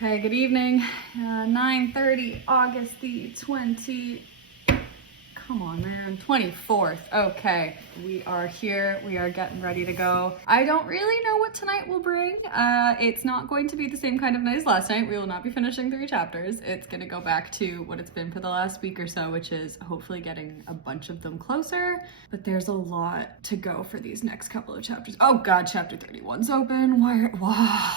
Okay, good evening. 9:30, August the 24th. Okay, we are here. We are getting ready to go. I don't really know what tonight will bring. It's not going to be the same kind of night as last night. We will not be finishing 3 chapters. It's going to go back to what it's been for the last week or so, which is hopefully getting a bunch of them closer. But there's a lot to go for these next couple of chapters. Oh God, chapter 31's open. Wow.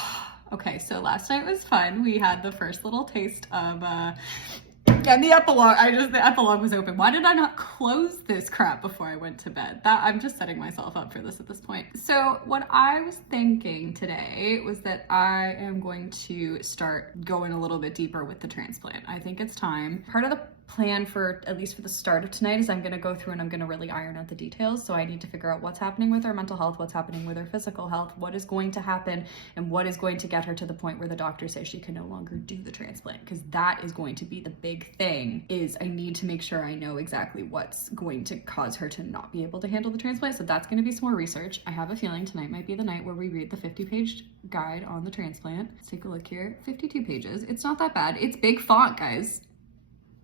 Okay, so last night was fun. We had the first little taste of, and the epilogue, the epilogue was open. Why did I not close this crap before I went to bed? I'm just setting myself up for this at this point. So what I was thinking today was that I am going to start going a little bit deeper with the transplant. I think it's time. Part of the plan for, at least for the start of tonight, is I'm going to go through and I'm going to really iron out the details. So I need to figure out what's happening with her mental health, what's happening with her physical health, what is going to happen, and what is going to get her to the point where the doctor says she can no longer do the transplant, because that is going to be the big thing. Is I need to make sure I know exactly what's going to cause her to not be able to handle the transplant. So that's going to be some more research. I have a feeling tonight might be the night where we read the 50-page guide on the transplant. Let's take a look here. 52 pages. It's not that bad. It's big font, guys.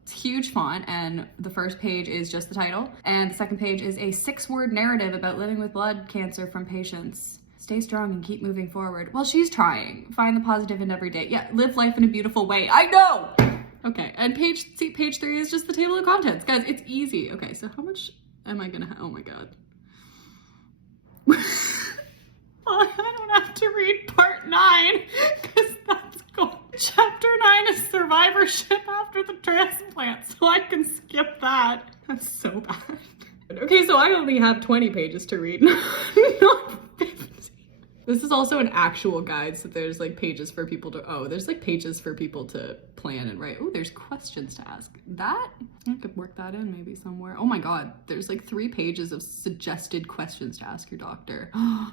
It's huge font, and the first page is just the title, and the second page is a 6-word narrative about living with blood cancer from patients. Stay strong and keep moving forward. Well, she's trying. Find the positive in every day. Yeah, live life in a beautiful way. I know! Okay, and page 3 is just the table of contents. Guys, it's easy. Okay, so how much am I gonna oh my God. Well, I don't have to read part 9, because that's going. Chapter 9 is survivorship after the transplant, so I can skip that. That's so bad. Okay, so I only have 20 pages to read, not 50. This is also an actual guide, so there's like pages for people to, there's like pages for people to plan and write. Oh, there's questions to ask. That, I could work that in maybe somewhere. Oh my God, there's like 3 pages of suggested questions to ask your doctor.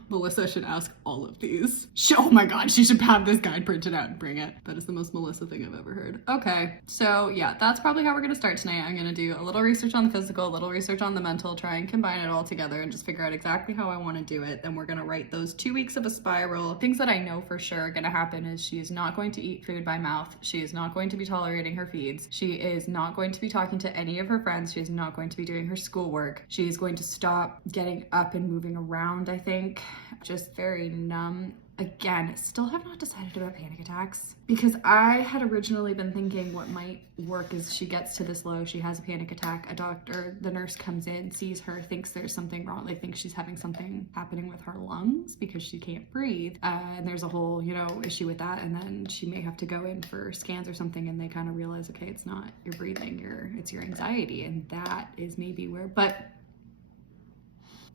Melissa should ask all of these. Oh my God, she should have this guide printed out and bring it. That is the most Melissa thing I've ever heard. Okay, so yeah, that's probably how we're gonna start tonight. I'm gonna do a little research on the physical, a little research on the mental, try and combine it all together and just figure out exactly how I wanna do it. Then we're gonna write those 2 weeks of a spiral. Things that I know for sure are gonna happen is she is not going to eat food by mouth. She is not going to be tolerating her feeds. She is not going to be talking to any of her friends. She is not going to be doing her schoolwork. She is going to stop getting up and moving around, I think. Just very numb. Again, still have not decided about panic attacks, because I had originally been thinking what might work is she gets to this low, she has a panic attack, the nurse comes in, sees her, thinks there's something wrong, like thinks she's having something happening with her lungs because she can't breathe, and there's a whole, issue with that, and then she may have to go in for scans or something, and they kind of realize, okay, it's not your breathing, it's your anxiety, and that is maybe where, but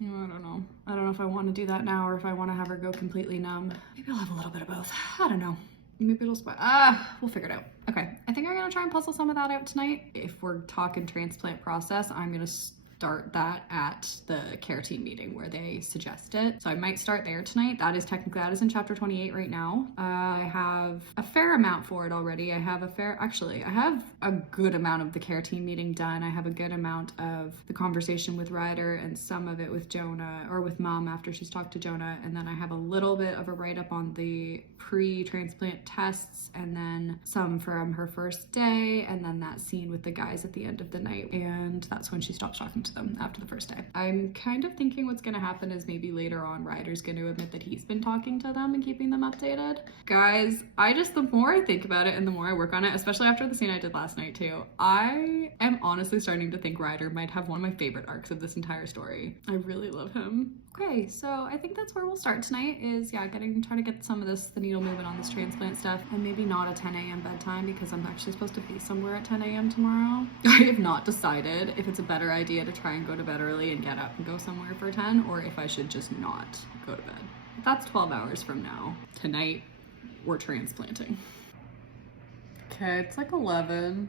I don't know. I don't know if I want to do that now or if I want to have her go completely numb. Maybe I'll have a little bit of both. I don't know. Maybe it'll spot. We'll figure it out. Okay, I think I'm gonna try and puzzle some of that out tonight. If we're talking transplant process, I'm gonna start that at the care team meeting where they suggest it. So I might start there tonight. That is in chapter 28 right now. I have a fair amount for it already. I have a good amount of the care team meeting done. I have a good amount of the conversation with Ryder and some of it with Jonah, or with Mom after she's talked to Jonah. And then I have a little bit of a write-up on the pre-transplant tests, and then some from her first day, and then that scene with the guys at the end of the night. And that's when she stops talking to them after the first day. I'm kind of thinking what's gonna happen is maybe later on Ryder's gonna admit that he's been talking to them and keeping them updated. Guys, the more I think about it and the more I work on it, especially after the scene I did last night too, I am honestly starting to think Ryder might have one of my favorite arcs of this entire story. I really love him. Okay, so I think that's where we'll start tonight is, trying to get some of the needle moving on this transplant stuff, and maybe not a 10 a.m. bedtime because I'm actually supposed to be somewhere at 10 a.m. tomorrow. I have not decided if it's a better idea to try and go to bed early and get up and go somewhere for 10, or if I should just not go to bed. That's 12 hours from now. Tonight, we're transplanting. Okay, it's like 11.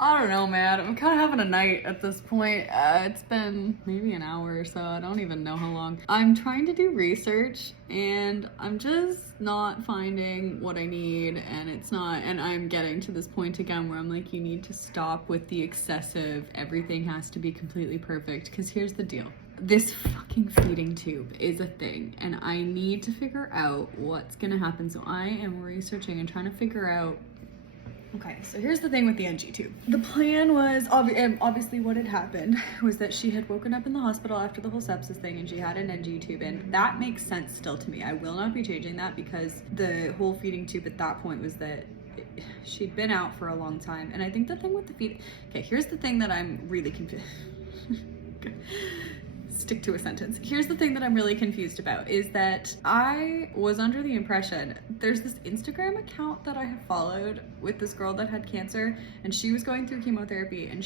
I don't know, man. I'm kind of having a night at this point. It's been maybe an hour or so. I don't even know how long. I'm trying to do research and I'm just not finding what I need, and I'm getting to this point again where I'm like, you need to stop with the excessive, everything has to be completely perfect, because here's the deal. this fucking feeding tube is a thing, and I need to figure out what's gonna happen. So I am researching and trying to figure out. Okay, so here's the thing with the NG tube. The plan was, obviously what had happened was that she had woken up in the hospital after the whole sepsis thing and she had an NG tube in. That makes sense still to me. I will not be changing that because the whole feeding tube at that point was that she'd been out for a long time. And I think the thing with the feed, okay, here's the thing that I'm really confused. Stick to a sentence. Here's the thing that I'm really confused about is that I was under the impression there's this Instagram account that I have followed with this girl that had cancer, and she was going through chemotherapy, and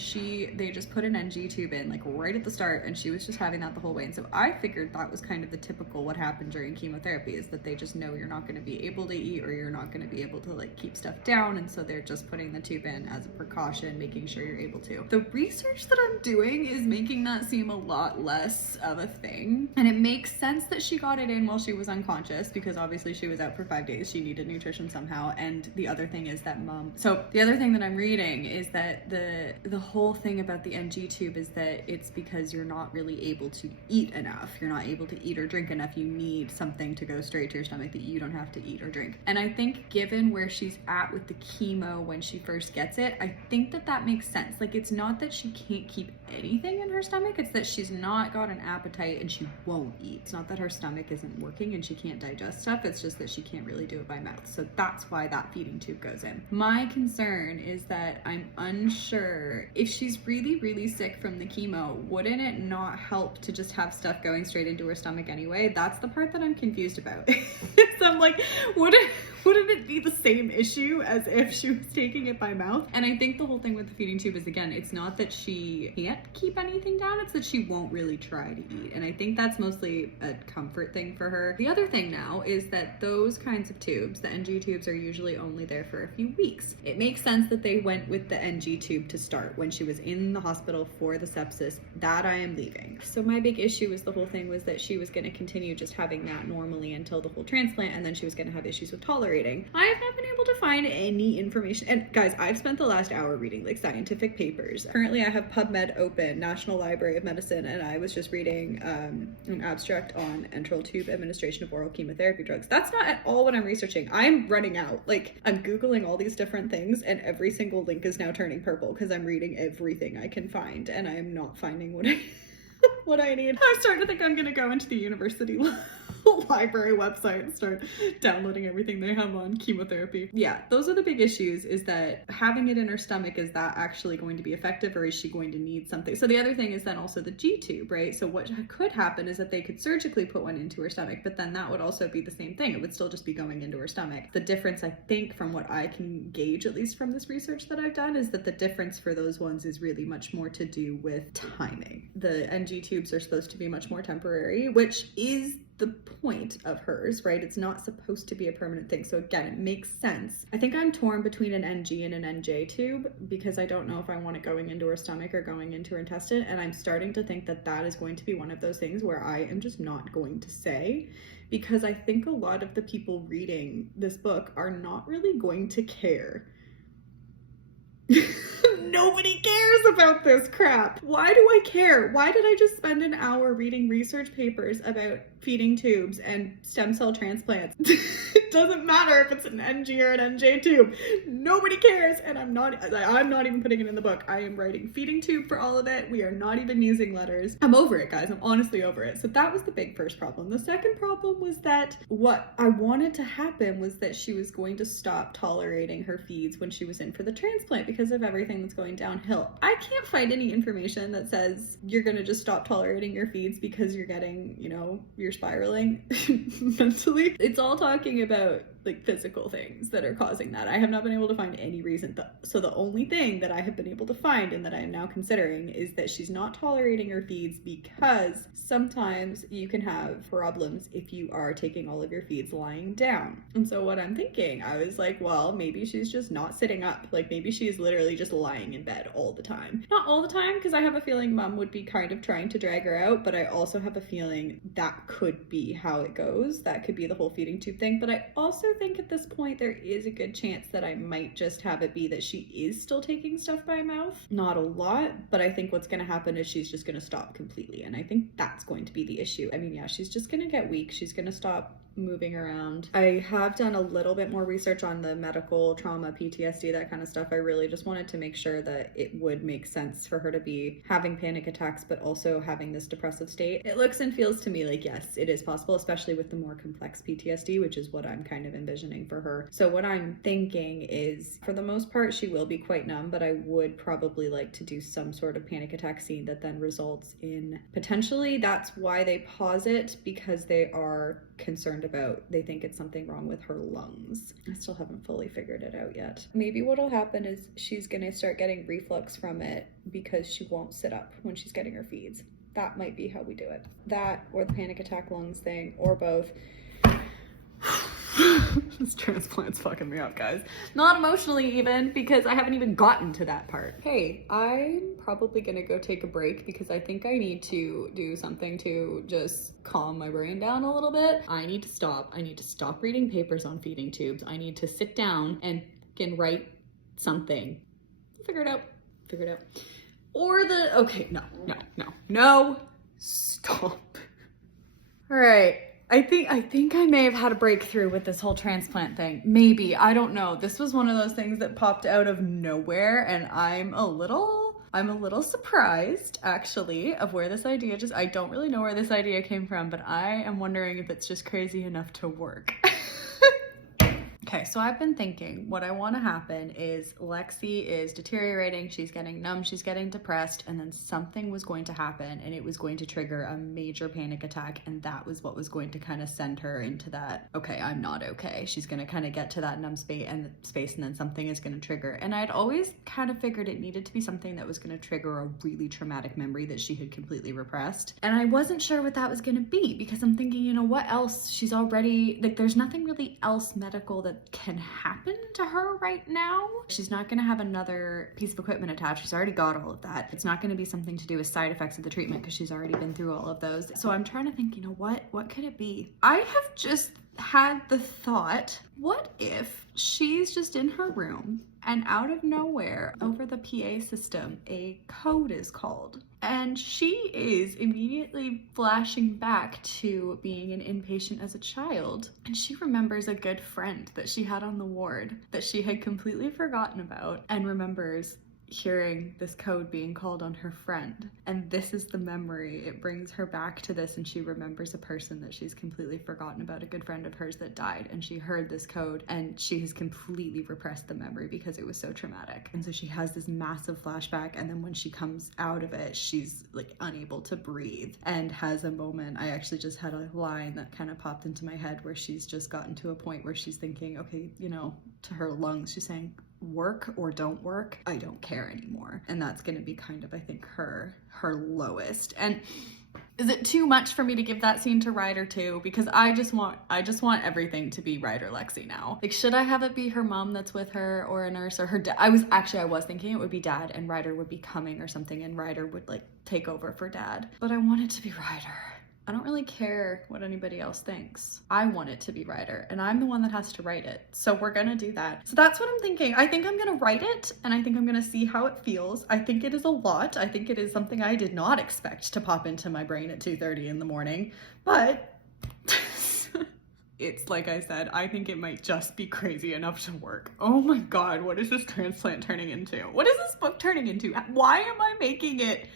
they just put an NG tube in like right at the start, and she was just having that the whole way. And so I figured that was kind of the typical what happened during chemotherapy is that they just know you're not going to be able to eat or you're not going to be able to like keep stuff down, and so they're just putting the tube in as a precaution, making sure you're able to. The research that I'm doing is making that seem a lot less of a thing, and it makes sense that she got it in while she was unconscious because obviously she was out for 5 days. She needed nutrition somehow. And the other thing is that the other thing that I'm reading is that the whole thing about the NG tube is that it's because you're not really able to eat enough. You're not able to eat or drink enough. You need something to go straight to your stomach that you don't have to eat or drink. And I think given where she's at with the chemo when she first gets it, I think that makes sense. Like, it's not that she can't keep anything in her stomach, it's that she's not got an appetite and she won't eat. It's not that her stomach isn't working and she can't digest stuff, it's just that she can't really do it by mouth. So that's why that feeding tube goes in. My concern is that I'm unsure if she's really, really sick from the chemo, wouldn't it not help to just have stuff going straight into her stomach anyway? That's the part that I'm confused about. So I'm like, wouldn't it be the same issue as if she was taking it by mouth? And I think the whole thing with the feeding tube is, again, it's not that she can't keep anything down, it's that she won't really try to eat. And I think that's mostly a comfort thing for her. The other thing now is that those kinds of tubes, the NG tubes, are usually only there for a few weeks. It makes sense that they went with the NG tube to start when she was in the hospital for the sepsis. That I am leaving. So my big issue is the whole thing was that she was going to continue just having that normally until the whole transplant, and then she was going to have issues with tolerating. I have not been able to find any information. And guys, I've spent the last hour reading like scientific papers. Currently I have PubMed open, National Library of Medicine, and I was just reading an abstract on enteral tube administration of oral chemotherapy drugs. That's not at all what I'm researching. I'm running out. Like, I'm Googling all these different things and every single link is now turning purple because I'm reading everything I can find and I am not finding what I need. I'm starting to think I'm gonna go into the university library website and start downloading everything they have on chemotherapy. Yeah, those are the big issues, is that having it in her stomach, is that actually going to be effective or is she going to need something? So the other thing is then also the G tube, right? So what could happen is that they could surgically put one into her stomach, but then that would also be the same thing. It would still just be going into her stomach. The difference, I think, from what I can gauge, at least from this research that I've done, is that the difference for those ones is really much more to do with timing. The NG tubes are supposed to be much more temporary, which is the point of hers, right? It's not supposed to be a permanent thing. So again, it makes sense. I think I'm torn between an NG and an NJ tube because I don't know if I want it going into her stomach or going into her intestine. And I'm starting to think that that is going to be one of those things where I am just not going to say, because I think a lot of the people reading this book are not really going to care. Nobody cares about this crap. Why do I care? Why did I just spend an hour reading research papers about feeding tubes and stem cell transplants? It doesn't matter if it's an NG or an NJ tube. Nobody cares, and I'm not even putting it in the book. I am writing feeding tube for all of it. We are not even using letters. I'm over it, guys. I'm honestly over it. So that was the big first problem. The second problem was that what I wanted to happen was that she was going to stop tolerating her feeds when she was in for the transplant because of everything that's going downhill. I can't find any information that says you're going to just stop tolerating your feeds because you're getting, you're spiraling mentally. It's all talking about like physical things that are causing that. I have not been able to find any reason. So the only thing that I have been able to find and that I am now considering is that she's not tolerating her feeds because sometimes you can have problems if you are taking all of your feeds lying down. And so what I'm thinking, I was like, well, maybe she's just not sitting up. Like maybe she is literally just lying in bed all the time. Not all the time, because I have a feeling mom would be kind of trying to drag her out, but I also have a feeling that could be how it goes. That could be the whole feeding tube thing. But I also think at this point there is a good chance that I might just have it be that she is still taking stuff by mouth. Not a lot, but I think what's going to happen is she's just going to stop completely. And I think that's going to be the issue. I mean, yeah, she's just going to get weak. She's going to stop moving around. I have done a little bit more research on the medical trauma, PTSD, that kind of stuff. I really just wanted to make sure that it would make sense for her to be having panic attacks, but also having this depressive state. It looks and feels to me like, yes, it is possible, especially with the more complex PTSD, which is what I'm kind of envisioning for her. So what I'm thinking is, for the most part, she will be quite numb, but I would probably like to do some sort of panic attack scene that then results in, potentially, that's why they pause it, because they are concerned about, they think it's something wrong with her lungs. I still haven't fully figured it out yet. Maybe what'll happen is she's gonna start getting reflux from it because she won't sit up when she's getting her feeds. That might be how we do it. That, or the panic attack lungs thing, or both. This transplant's fucking me up, guys. Not emotionally even, because I haven't even gotten to that part. Hey, I'm probably gonna go take a break because I think I need to do something to just calm my brain down a little bit. I need to stop. I need to stop reading papers on feeding tubes. I need to sit down and can write something. Figure it out. Figure it out. Or the, okay, no, stop. All right. I think I may have had a breakthrough with this whole transplant thing. Maybe, I don't know. This was one of those things that popped out of nowhere, and I'm a little surprised, actually, of where this idea I don't really know where this idea came from, but I am wondering if it's just crazy enough to work. Okay, so I've been thinking what I want to happen is Lexi is deteriorating, she's getting numb, she's getting depressed, and then something was going to happen and it was going to trigger a major panic attack, and that was what was going to kind of send her into that, okay, I'm not okay. She's going to kind of get to that numb space and then something is going to trigger. And I'd always kind of figured it needed to be something that was going to trigger a really traumatic memory that she had completely repressed. And I wasn't sure what that was going to be because I'm thinking, you know, what else? She's already, like, there's nothing really else medical that can happen to her right now. She's not going to have another piece of equipment attached. She's already got all of that. It's not going to be something to do with side effects of the treatment because she's already been through all of those. So I'm trying to think, you know, what could it be? I have just had the thought, what if she's just in her room and out of nowhere, over the PA system, a code is called. And she is immediately flashing back to being an inpatient as a child. And she remembers a good friend that she had on the ward that she had completely forgotten about, and remembers hearing this code being called on her friend. And this is the memory. It brings her back to this, and she remembers a person that she's completely forgotten about, a good friend of hers that died, and she heard this code and she has completely repressed the memory because it was so traumatic. And so she has this massive flashback, and then when she comes out of it, she's like unable to breathe and has a moment. I actually just had a line that kind of popped into my head where she's just gotten to a point where she's thinking, okay, you know, to her lungs, she's saying, work or don't work, I don't care anymore. And that's going to be kind of, I think, her lowest. And is it too much for me to give that scene to Ryder too? Because I just want everything to be Ryder Lexi now. Like, should I have it be her mom that's with her, or a nurse, or her dad? I was thinking it would be dad and Ryder would be coming or something, and Ryder would like take over for dad. But I want it to be Ryder. I don't really care what anybody else thinks. I want it to be Ryder, and I'm the one that has to write it. So we're gonna do that. So that's what I'm thinking. I think I'm gonna write it, and I think I'm gonna see how it feels. I think it is a lot. I think it is something I did not expect to pop into my brain at 2:30 in the morning, but it's like I said, I think it might just be crazy enough to work. Oh my God, what is this transplant turning into? What is this book turning into? Why am I making it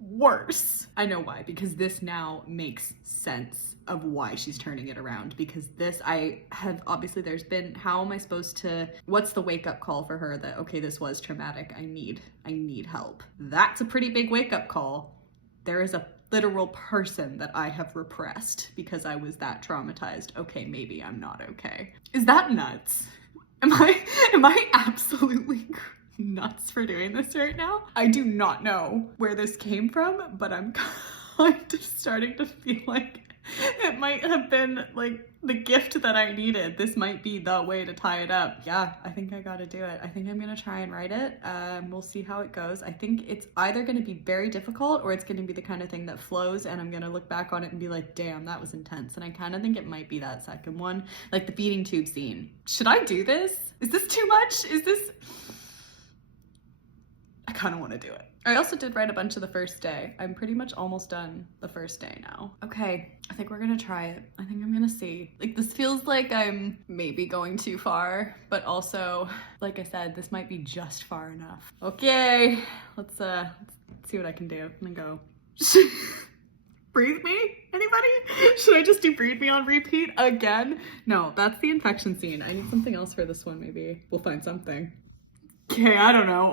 worse? I know why, because this now makes sense of why she's turning it around, because this, I have, obviously there's been, how am I supposed to, what's the wake up call for her that, okay, this was traumatic, I need help. That's a pretty big wake up call. There is a literal person that I have repressed because I was that traumatized. Okay, maybe I'm not okay. Is that nuts? Am I absolutely nuts for doing this right now? I do not know where this came from, but I'm kind of starting to feel like It might have been like the gift that I needed. This might be the way to tie it up. Yeah, I think I gotta do it. I think I'm gonna try and write it. We'll see how it goes. I think it's either gonna be very difficult or it's gonna be the kind of thing that flows and I'm gonna look back on it and be like, damn, that was intense. And I kind of think it might be that second one, like the feeding tube scene. Should I do this? Is this too much? Is this... I kind of want to do it. I also did write a bunch of the first day. I'm pretty much almost done the first day now. Okay, I think we're gonna try it. I think I'm gonna see. Like, this feels like I'm maybe going too far, but also, like I said, this might be just far enough. Okay, let's see what I can do. I'm gonna go. Breathe me? Anybody? Should I just do breathe me on repeat again? No, that's the infection scene. I need something else for this one, maybe. We'll find something. Okay, I don't know.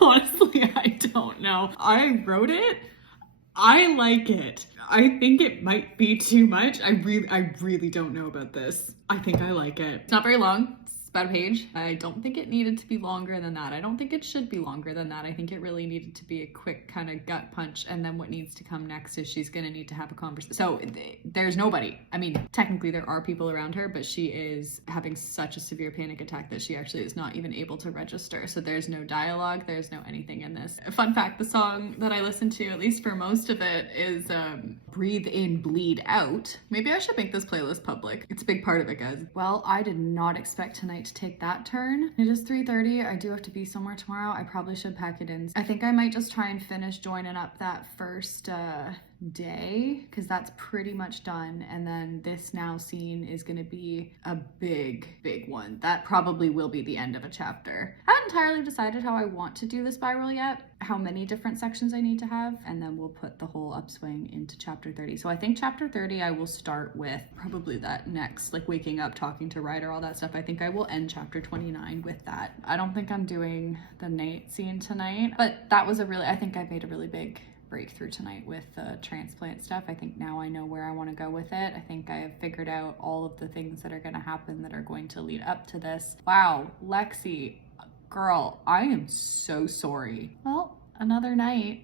Honestly, I don't know. I wrote it. I like it. I think it might be too much. I really don't know about this. I think I like it. It's not very long. It's about a page. I don't think it needed to be longer than that. I don't think it should be longer than that. I think it really needed to be a quick kind of gut punch. And then what needs to come next is she's going to need to have a conversation. So there's nobody. I mean, technically there are people around her, but she is having such a severe panic attack that she actually is not even able to register. So there's no dialogue. There's no anything in this. Fun fact, the song that I listened to, at least for most of it, is Breathe In, Bleed Out. Maybe I should make this playlist public. It's a big part of it, guys. Well, I did not expect tonight to take that turn. It is 3:30. I do have to be somewhere tomorrow. I probably should pack it in. I think I might just try and finish joining up that first day, because that's pretty much done, and then this now scene is going to be a big one. That probably will be the end of a chapter. I haven't entirely decided how I want to do the spiral yet, how many different sections I need to have, and then we'll put the whole upswing into chapter 30. So I think chapter 30 I will start with probably that next, like waking up, talking to Ryder, all that stuff. I think I will end chapter 29 with that. I don't think I'm doing the Nate scene tonight, but that was I think I made a really big breakthrough tonight with the transplant stuff. I think now I know where I want to go with it. I think I have figured out all of the things that are going to happen that are going to lead up to this. Wow, Lexi, girl, I am so sorry. Well, another night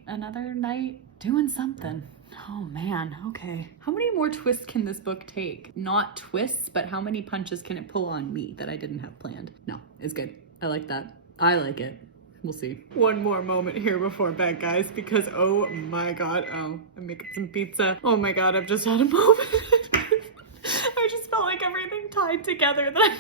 doing something. Oh man, okay. How many more twists can this book take? Not twists, but how many punches can it pull on me that I didn't have planned? No, it's good. I like that. I like it. We'll see. One more moment here before bed, guys, because oh my god, I'm making some pizza. Oh my god, I've just had a moment. I just felt like everything tied together that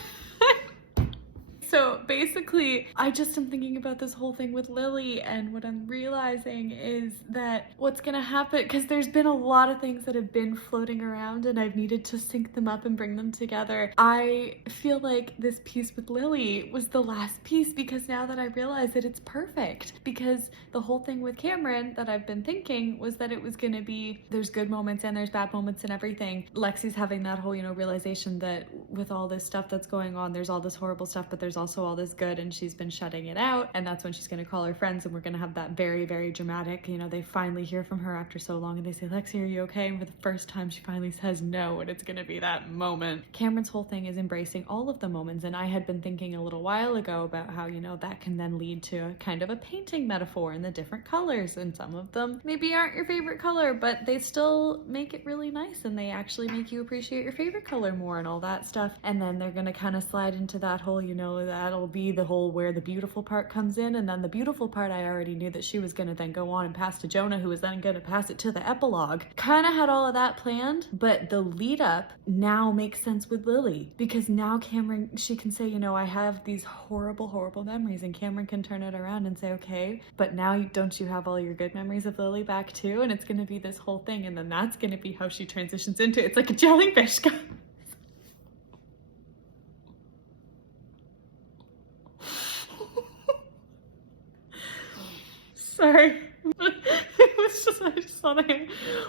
So basically, I just am thinking about this whole thing with Lily, and what I'm realizing is that what's gonna happen, because there's been a lot of things that have been floating around and I've needed to sync them up and bring them together. I feel like this piece with Lily was the last piece, because now that I realize that it's perfect, because the whole thing with Cameron that I've been thinking was that it was gonna be, there's good moments and there's bad moments and everything. Lexi's having that whole, realization that with all this stuff that's going on, there's all this horrible stuff, but there's also all this good, and she's been shutting it out, and that's when she's going to call her friends, and we're going to have that very, very dramatic, they finally hear from her after so long and they say, Lexi, are you okay? And for the first time she finally says no, and it's going to be that moment. Cameron's whole thing is embracing all of the moments, and I had been thinking a little while ago about how that can then lead to kind of a painting metaphor in the different colors, and some of them maybe aren't your favorite color, but they still make it really nice, and they actually make you appreciate your favorite color more and all that stuff. And then they're going to kind of slide into that whole, that'll be the whole where the beautiful part comes in, and then the beautiful part I already knew that she was going to then go on and pass to Jonah, who was then going to pass it to the epilogue. Kind of had all of that planned, but the lead up now makes sense with Lily, because now Cameron, she can say, I have these horrible memories, and Cameron can turn it around and say, okay, but now don't you have all your good memories of Lily back too? And it's going to be this whole thing, and then that's going to be how she transitions into it. It's like a jellyfish, guys. Sorry. It was just, I just thought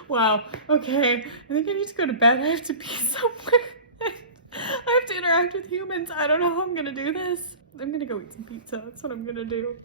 wow, okay. I think I need to go to bed. I have to be somewhere. I have to interact with humans. I don't know how I'm gonna do this. I'm gonna go eat some pizza. That's what I'm gonna do.